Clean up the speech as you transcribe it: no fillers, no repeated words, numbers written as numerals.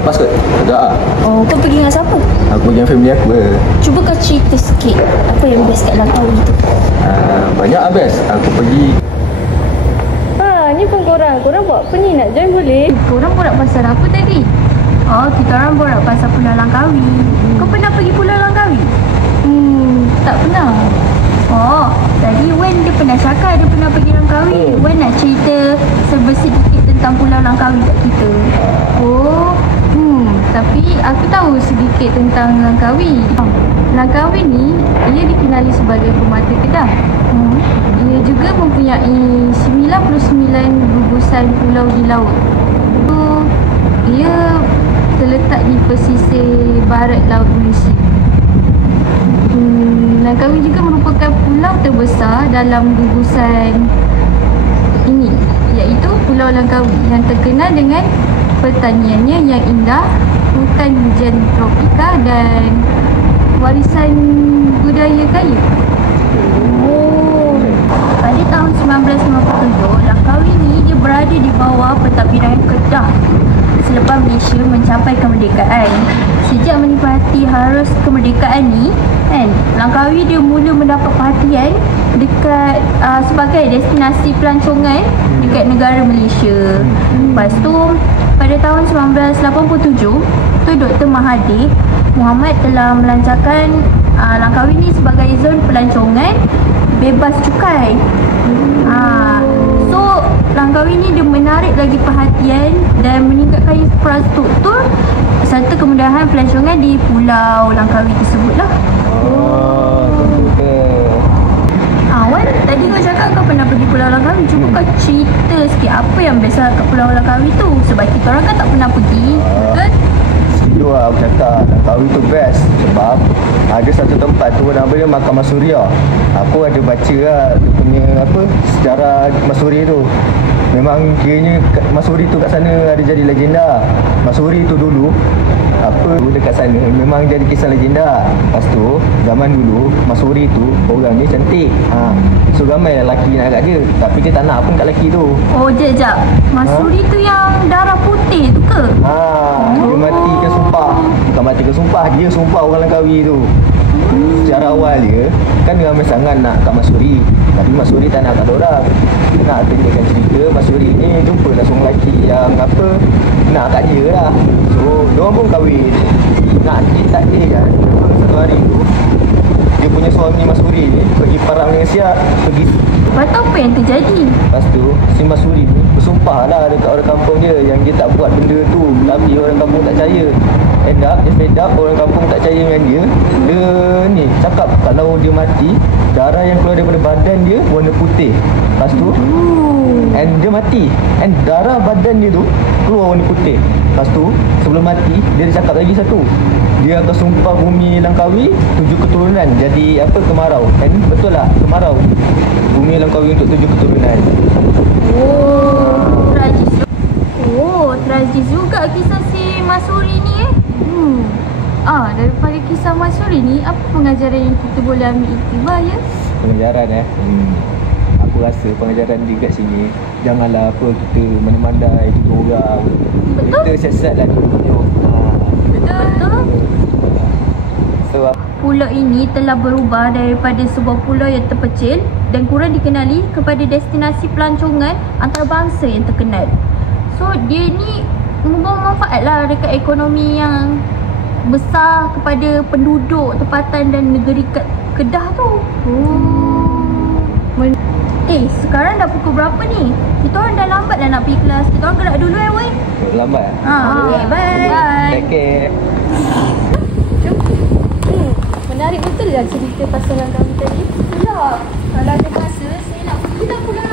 lepas kot. Agak lah. Oh, kau pergi dengan siapa? Aku pergi dengan family aku lah. Cuba kau cerita sikit apa yang best kat Langkawi tu. Banyak lah best. Aku pergi. Ni pun korang buat apa ni, nak join boleh? Korang borak pasal apa tadi? Oh, kita orang borak pasal Pulau Langkawi. Kau pernah pergi Pulau Langkawi? Tak pernah. Oh, tadi Wen dia pernah cakap dia pernah pergi Langkawi. Wen nak cerita sedikit tentang Pulau Langkawi kat kita. Oh, tapi aku tahu sedikit tentang Langkawi. Langkawi ni, ia dikenali sebagai permata Kedah. Ia juga mempunyai 99 gugusan pulau di laut. Ia terletak di pesisir barat Laut Malaysia. Langkawi juga merupakan pulau terbesar dalam gugusan ini, iaitu Pulau Langkawi yang terkenal dengan pertaniannya yang indah, hutan hujan tropika dan warisan budaya kaya. Pada tahun 1957, Langkawi ni dia berada di bawah pentadbiran Kedah selepas Malaysia mencapai kemerdekaan. Sejak menikmati harus kemerdekaan ni, Langkawi dia mula mendapat perhatian dekat sebagai destinasi pelancongan dekat negara Malaysia. Lepas tu, pada tahun 1987, Dr. Mahathir Mohamad telah melancarkan Langkawi ni sebagai zon pelancongan bebas cukai. So Langkawi ni dia menarik lagi perhatian dan meningkatkan infrastruktur serta kemudahan pelancongan di Pulau Langkawi tersebut lah. Wan, tadi kau cakap kau pernah pergi Pulau Langkawi. Cuba kau cerita sikit apa yang best kat Pulau Langkawi tu. Sebab kita orang kan tak pernah pergi, betul? Setuju lah aku cakap. Langkawi tu best. Sebab ada satu tempat tu nama dia Makam Masuria. Aku ada baca lah dia punya sejarah Masuri tu. Memang kiranya Masuri tu kat sana ada jadi legenda. Masuri tu dulu dekat sana memang jadi kisah legenda. Lepas tu zaman dulu Masuri tu orang dia cantik. So ramai lelaki nak kat dia, tapi dia tak nak pun kat lelaki tu. Oh jap. Masuri tu yang darah putih tu ke? Dia matikan sumpah. Bukan matikan sumpah, dia sumpah orang Langkawi tu. Secara awal dia kan ramai sangat nak kat Masuri, tapi Masuri tak nak kat orang. Nak tunjukkan cerita Masuri ni jumpa lah seorang lelaki yang nak kat dia lah. So diorang pun kahwin. Nak tak dia kan, satu hari tu dia punya suami Masuri ni pergi parang dengan siap, pergi. Lepas tu apa yang terjadi? Lepas tu si Masuri ni bersumpah lah dekat orang kampung dia yang dia tak buat benda tu, tapi orang kampung tak percaya. End up, dia fed up, orang kampung tak percaya dengan dia. Dia ni cakap kalau dia mati, darah yang keluar daripada badan dia warna putih. Lepas tu and dia mati, and darah badan dia tu keluar warna putih. Lepas tu sebelum mati dia cakap lagi satu, dia akan sumpah bumi Langkawi 7 keturunan jadi kemarau. And betul lah, kemarau bumi Langkawi untuk 7 keturunan. Tragis. Tragis juga kisah si Masuri ni daripada kisah Masuri ni, apa pengajaran yang kita boleh ambil iktibar ya? Pengajaran aku rasa pengajaran di kat sini, janganlah kita memandai hidup orang. Betul? Kita siasatlah hidup. Betul. So pulau ini telah berubah daripada sebuah pulau yang terpencil dan kurang dikenali kepada destinasi pelancongan antarabangsa yang terkenal. So dia ni membawa manfaat lah dekat ekonomi yang besar kepada penduduk tempatan dan negeri Kedah tu. Sekarang dah pukul berapa ni? Kita orang dah lambat dah nak pergi kelas. Kita orang gerak dulu Wei. Lambat? Okay, bye. Take care. Menarik betul lah cerita pasal Langkawi tadi. Kalau ada masa saya nak pergi lah Pulau